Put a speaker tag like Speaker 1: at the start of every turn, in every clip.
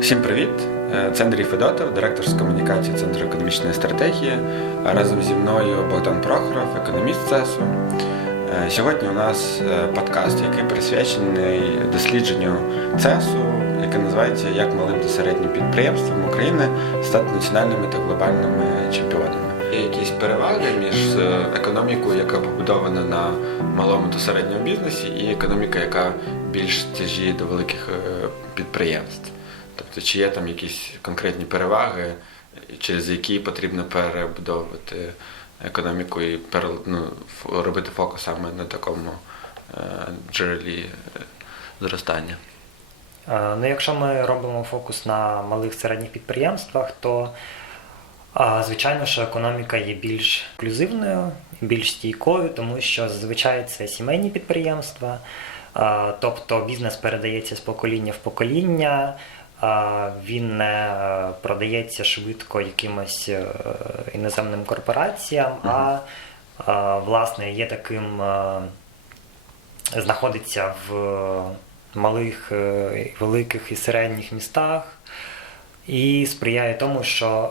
Speaker 1: Всім привіт! Е, Це Андрій Федотов, директор з комунікації Центру економічної стратегії. Разом зі мною Богдан Прохоров, економіст ЦЕСу. Е, Сьогодні у нас е, подкаст, який присвячений дослідженню ЦЕСу, яке називається Як малим та середнім підприємствам України стати національними та глобальними чемпіонами. Є якісь переваги між економікою, яка побудована на малому та середньому бізнесі, і економіка, яка більш тяжіє до великих підприємств. Тобто, чи є там якісь конкретні переваги, через які потрібно перебудовувати економіку і ну, робити фокус саме на такому е, джерелі е, зростання?
Speaker 2: Е, Ну, якщо ми робимо фокус на малих середніх підприємствах, то звичайно, що економіка є більш інклюзивною, більш стійкою, тому що зазвичай це сімейні підприємства, тобто бізнес передається з покоління в покоління. Він не е, продається швидко якимось е, іноземним корпораціям, а, власне є таким е, знаходиться в малих, великих і середніх містах і сприяє тому, що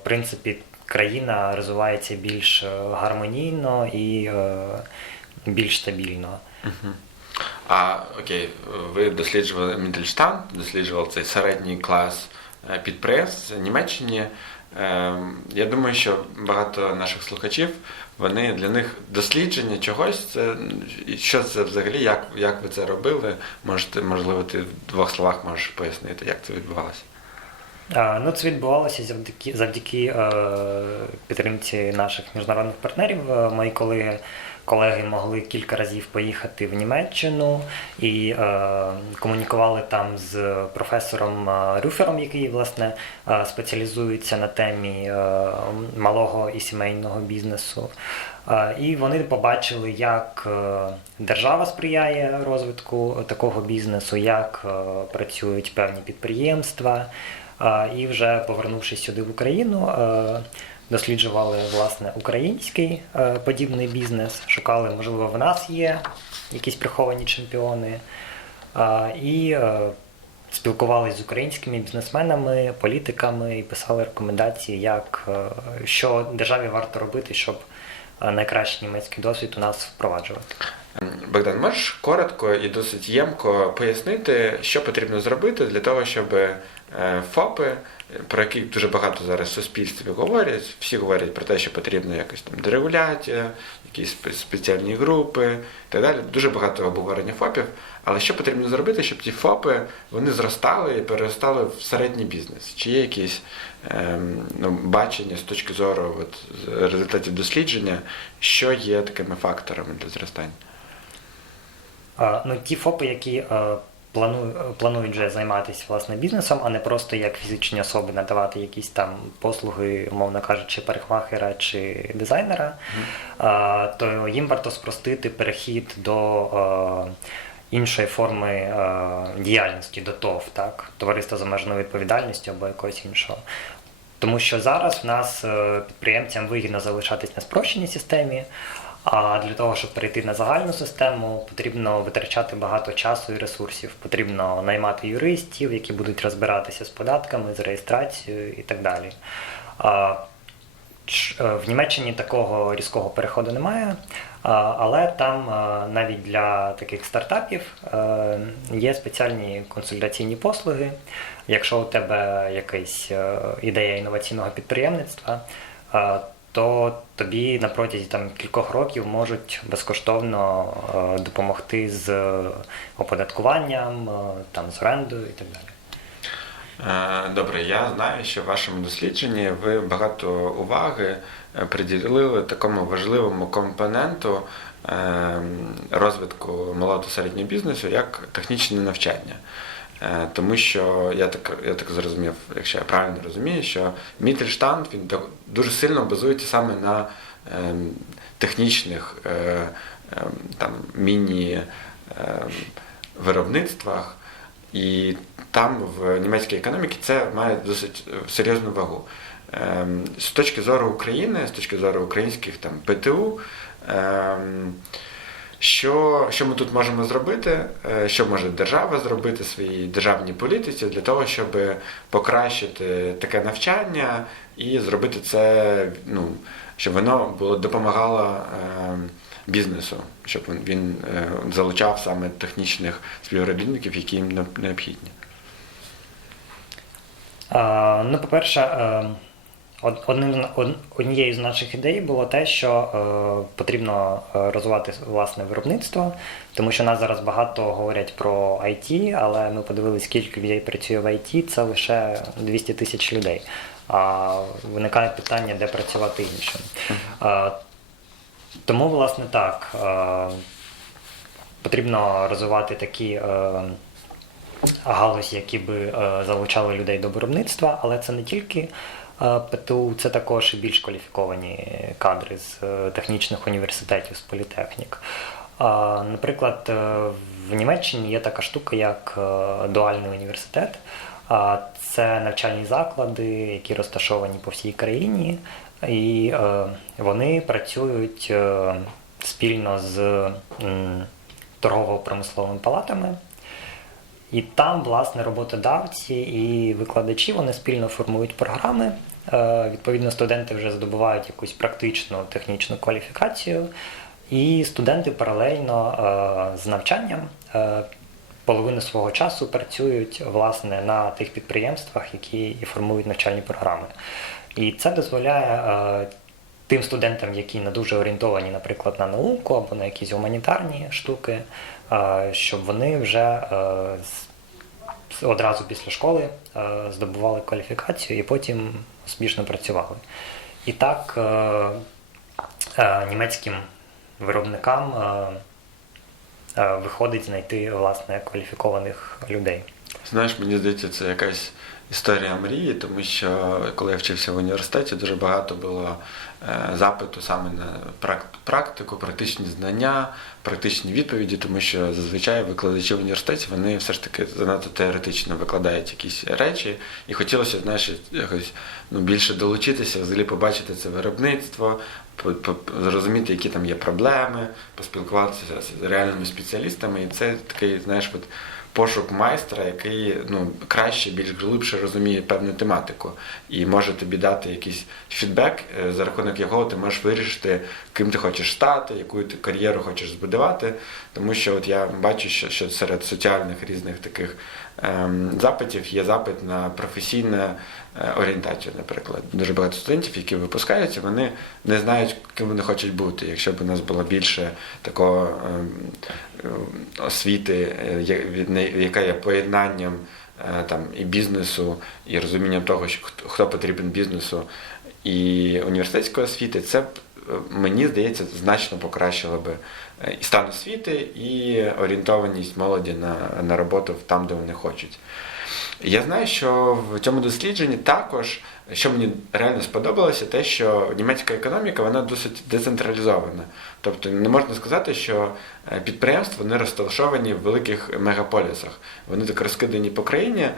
Speaker 2: в принципі країна розвивається більш гармонійно і більш стабільно.
Speaker 1: А окей, ви досліджували Мідельштам, досліджували цей середній клас е, підприємств в Німеччині. Ем, Я думаю, що багато наших слухачів, вони для них дослідження чогось, це що це взагалі, як, як ви це робили? Можете, можливо, ти в двох словах можеш пояснити, як це відбувалося?
Speaker 2: Ну, це відбувалося завдяки завдяки е, підтримці наших міжнародних партнерів. Е, Мої колеги, колеги могли кілька разів поїхати в Німеччину і е, комунікували там з професором е, Рюфером, який власне е, спеціалізується на темі е, малого і сімейного бізнесу. Е, І вони побачили, як держава сприяє розвитку такого бізнесу, як працюють певні підприємства. І вже повернувшись сюди в Україну, досліджували власне український е, подібний бізнес, шукали, можливо, в нас є якісь приховані чемпіони. І е, спілкувалися з українськими бізнесменами, політиками і писали рекомендації, як е, що державі варто робити, щоб е, найкращий німецький досвід у нас впроваджувати.
Speaker 1: Ем, Богдан, можеш коротко і досить ємко пояснити, що потрібно зробити для того, щоб е, ФОПи, про які дуже багато зараз в суспільстві говорять, всі говорять про те, що потрібно якось там дерегуляція, якісь спеціальні групи і так далі. Дуже багато обговорення ФОПів. Але що потрібно зробити, щоб ті ФОПи вони зростали і переростали в середній бізнес? Чи є якісь ем, ну, бачення з точки зору от, результатів дослідження, що є такими факторами для зростання?
Speaker 2: А, Ну, ті ФОПи, які е, плану, планують вже займатися власне бізнесом, а не просто як фізичні особи надавати якісь там послуги, умовно кажучи, парикмахера чи дизайнера, то їм варто спростити перехід до іншої форми е, діяльності, до ТОВ, так, товариства з обмеженою відповідальністю або якогось іншого. Тому що зараз в нас е, підприємцям вигідно залишатись на спрощеній системі, а для того, щоб перейти на загальну систему, потрібно витрачати багато часу і ресурсів. Потрібно наймати юристів, які будуть розбиратися з податками, з реєстрацією і так далі. Е, В Німеччині такого різкого переходу немає, але там е, навіть для таких стартапів е, є спеціальні консультаційні послуги. Якщо у тебе якась ідея інноваційного підприємництва, то тобі на протязі там кількох років можуть безкоштовно е, допомогти з оподаткуванням, е, там з орендою і так далі.
Speaker 1: Е, Добре, я знаю, що в вашому дослідженні ви багато уваги е, приділили такому важливому компоненту е, розвитку малого та середнього бізнесу як технічне навчання. Е, Тому що я так, я так зрозумів, якщо я правильно розумію, що Міттельштанд він дуже сильно базується саме на ем, технічних е, ем, там, міні ем. І там в німецькій економіці це має досить е, серйозну вагу. Ем, З точки зору України, з точки зору українських там ПТУ, ем, що, що ми тут можемо зробити, е, що може держава зробити своїй державній політиці для того, щоб покращити таке навчання і зробити це, ну, щоб воно було допомагало е, бізнесу, щоб він, е, залучав саме технічних співробітників, які їм необхідні.
Speaker 2: А, ну, по-перше, е, од- одним, однією з наших ідей було те, що е, потрібно е, розвивати власне виробництво, тому що нас зараз багато говорять про IT, але ми подивилися, скільки людей працює в IT, це лише 200 тисяч людей. А виникає питання, де працювати іншим. Е, тому, власне, так. е, Потрібно розвивати такі е, галузі, які би е, залучали людей до виробництва, але це не тільки ПТУ, це також більш кваліфіковані кадри з е, технічних університетів, з політехнік. Наприклад, е, в Німеччині є така штука, як е, дуальний університет. Це навчальні заклади, які розташовані по всій країні, і вони працюють спільно з торгово-промисловими палатами. І там, власне, роботодавці і викладачі вони спільно формують програми. Е, Відповідно, студенти вже здобувають якусь практичну технічну кваліфікацію, і студенти паралельно е, з навчанням е, половину свого часу працюють власне на тих підприємствах, які і формують навчальні програми. І це дозволяє тим студентам, які не дуже орієнтовані, наприклад, на науку або на якісь гуманітарні штуки, щоб вони вже одразу після школи здобували кваліфікацію і потім успішно працювали. І так е, е, німецьким виробникам е, виходить знайти власне кваліфікованих людей.
Speaker 1: Знаєш, мені здається, це якась історія мрії, тому що коли я вчився в університеті, дуже багато було е, запиту саме на практику, практичні знання, практичні відповіді, тому що зазвичай викладачі в університеті вони все ж таки занадто теоретично викладають якісь речі, і хотілося, знаєш, якось ну, більше долучитися, взагалі побачити це виробництво, зрозуміти, які там є проблеми, поспілкуватися з реальними спеціалістами. І це такий, знаєш, от пошук майстра, який ну, краще, більш глибше розуміє певну тематику і може тобі дати якийсь фідбек, е, за рахунок якого ти можеш вирішити, ким ти хочеш стати, яку ти кар'єру хочеш збудувати. Тому що от я бачу, що, серед соціальних різних таких запитів є запит на професійну е, орієнтацію, наприклад. Дуже багато студентів, які випускаються, вони не знають, ким вони хочуть бути. Якщо б у нас було більше такого ем, освіти, е, яка є поєднанням е, там і бізнесу, і розумінням того, що хто- потрібен бізнесу, і університетської освіти, це мені здається значно покращило би і стан освіти, і орієнтованість молоді на, на роботу там, де вони хочуть. Я знаю, що в цьому дослідженні також, що мені реально сподобалося, те, що німецька економіка вона досить децентралізована. Тобто не можна сказати, що е, підприємства вони розташовані в великих мегаполісах. Вони так розкидані по країні.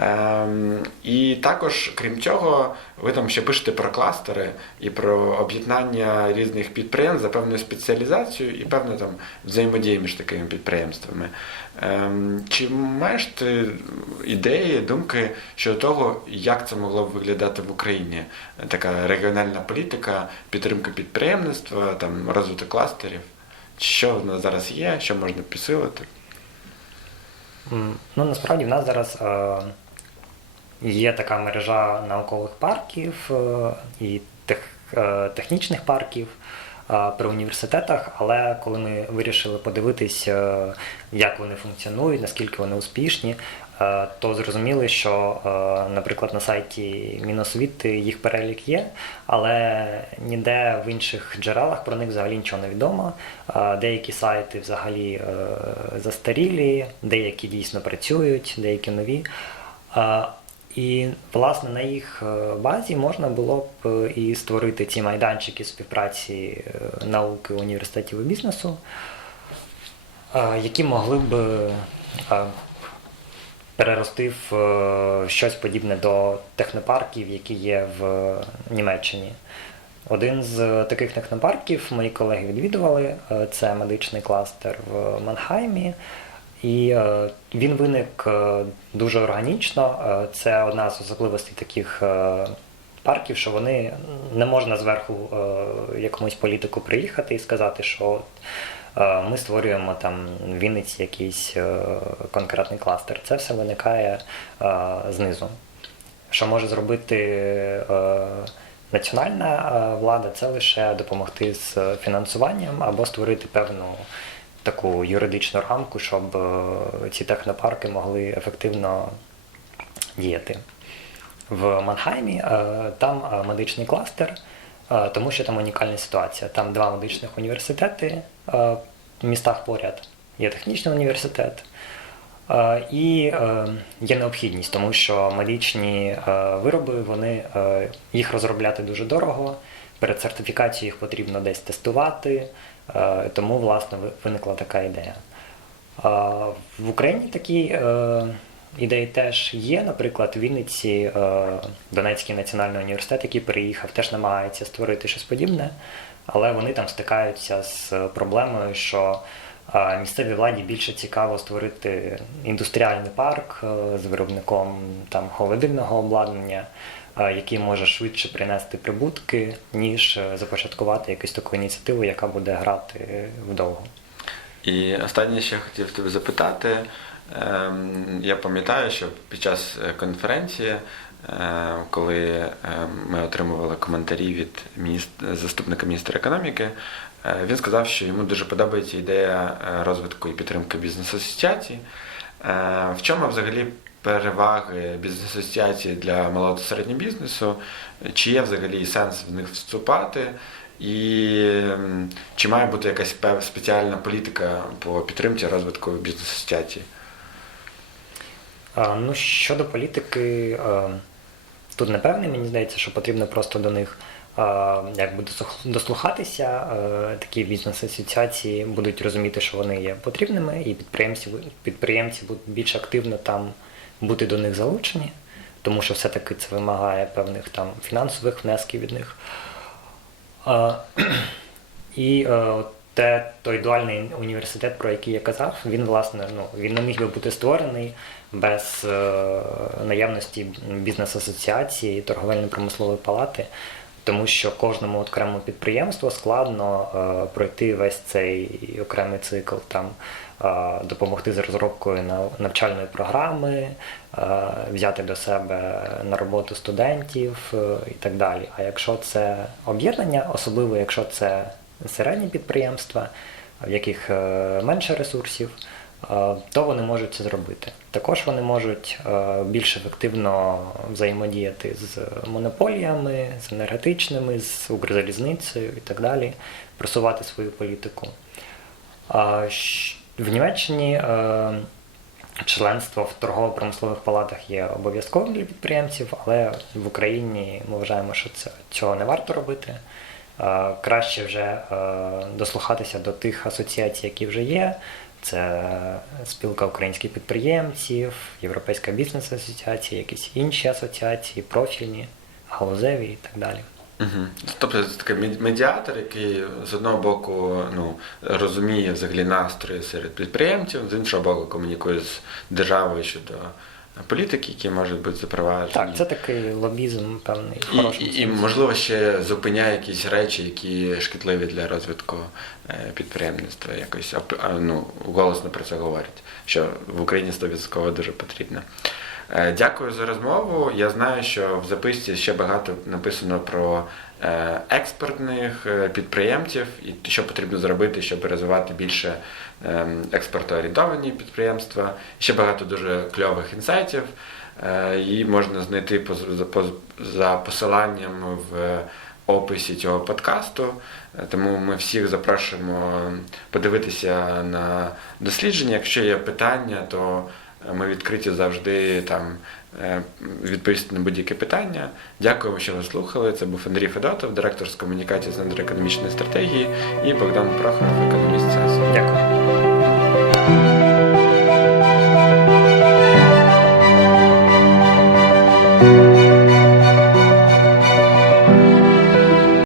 Speaker 1: Ем, і також, крім цього, ви там ще пишете про кластери і про об'єднання різних підприємств за певною спеціалізацією і певну там взаємодію між такими підприємствами. Ем, чи маєш ти ідеї, думки щодо того, як це могло б виглядати в Україні? Така регіональна політика, підтримка підприємництва, там розвиток кластерів? Що в нас зараз є, що можна підсилити?
Speaker 2: Ну, насправді в нас зараз е, є така мережа наукових парків е, і е, технічних парків е, при університетах, але коли ми вирішили подивитись, як вони функціонують, наскільки вони успішні, то зрозуміли, що, наприклад, на сайті Міносвіти їх перелік є, але ніде в інших джерелах про них взагалі нічого не відомо. Деякі сайти взагалі застарілі, деякі дійсно працюють, деякі нові. І, власне, на їх е, базі можна було б е, і створити ці майданчики співпраці е, науки, університетів і бізнесу, які могли б перерости в щось подібне до технопарків, які є в Німеччині. Один з таких технопарків мої колеги відвідували. Це медичний кластер в Манхаймі. І е, він виник е, дуже органічно. Е, Це одна з особливостей таких парків, що вони не можна зверху якомусь політику приїхати і сказати, що ми створюємо там в Вінниці якийсь конкретний кластер. Це все виникає знизу. Що може зробити національна влада, це лише допомогти з фінансуванням або створити певну таку юридичну рамку, щоб е, ці технопарки могли ефективно діяти. В Манхаймі е, там е, медичний кластер, тому що там унікальна ситуація. Там два медичних університети в містах поряд. Є технічний університет. І є необхідність, тому що медичні вироби вони їх розробляти дуже дорого. Перед сертифікацією їх потрібно десь тестувати, тому власне виникла така ідея. В Україні такі е, ідеї теж є. Наприклад, в Вінниці е, Донецький національний університет, який переїхав, теж намагається створити щось подібне, але вони там стикаються з проблемою, що е, місцевій владі більше цікаво створити індустріальний парк е, з виробником там холодильного обладнання. Е, Який може швидше принести прибутки, ніж е, започаткувати якусь таку ініціативу, яка буде грати вдовго.
Speaker 1: І останнє, я хотів тебе запитати, ем, я пам'ятаю, що під час е, конференції, е, коли е, ми отримували коментарі від заступника міністра економіки, е, він сказав, що йому дуже подобається ідея е, розвитку і підтримки бізнес-асоціацій. Е, В чому взагалі переваги бізнес-асоціації для малого та середнього бізнесу? Чи є взагалі сенс в них вступати? І чи має бути якась спеціальна політика по підтримці розвитку бізнес-асоціації?
Speaker 2: Ну, щодо політики, тут не певний, мені здається, що потрібно просто до них якби дослухатися. Такі бізнес-асоціації будуть розуміти, що вони є потрібними, і підприємці, підприємці будуть більш активно там бути до них залучені, тому що все-таки це вимагає певних там фінансових внесків від них. А, І а, те, той дуальний університет, про який я казав, він власне ну, він не міг би бути створений без е, наявності бізнес-асоціації, торговельно-промислової палати, тому що кожному окремому підприємству складно е, пройти весь цей окремий цикл, там е, допомогти з розробкою навчальної програми, е, взяти до себе на роботу студентів і так далі. А якщо це об'єднання, особливо якщо це середні підприємства, в яких менше ресурсів, то вони можуть це зробити. Також вони можуть е, більш ефективно взаємодіяти з монополіями, з енергетичними, з Укрзалізницею і так далі, просувати свою політику. В Німеччині е, членство в торгово-промислових палатах є обов'язковим для підприємців, але в Україні ми вважаємо, що це, цього не варто робити. Е, Краще вже е, дослухатися до тих асоціацій, які вже є. Це спілка українських підприємців, Європейська бізнес-асоціація, якісь інші асоціації, профільні, галузеві і так далі.
Speaker 1: Угу. Тобто це такий мед- медіатор, який з одного боку ну, розуміє взагалі настрої серед підприємців, з іншого боку комунікує з державою щодо політики, які можуть бути запроваджені.
Speaker 2: Так, це такий лобізм певний в
Speaker 1: І, і, і, можливо, ще зупиняє якісь речі, які шкідливі для розвитку е, підприємництва. Якось ну, голосно про це говорять, що в Україні 100% дуже потрібно. Е, Дякую за розмову. Я знаю, що в записці ще багато написано про е, експортних е, підприємців і що потрібно зробити, щоб розвивати більше ем, експортоорієнтовані підприємства. Ще багато дуже кльових інсайтів. Її можна знайти за, посиланням в описі цього подкасту. Тому ми всіх запрошуємо подивитися на дослідження. Якщо є питання, то ми відкриті завжди там е, відповісти на будь-яке питання. Дякуємо, що ви слухали. Це був Андрій Федотов, директор з комунікації Центру економічної стратегії, і Богдан Прохоров, економіст ЦЕСу.
Speaker 2: Дякую.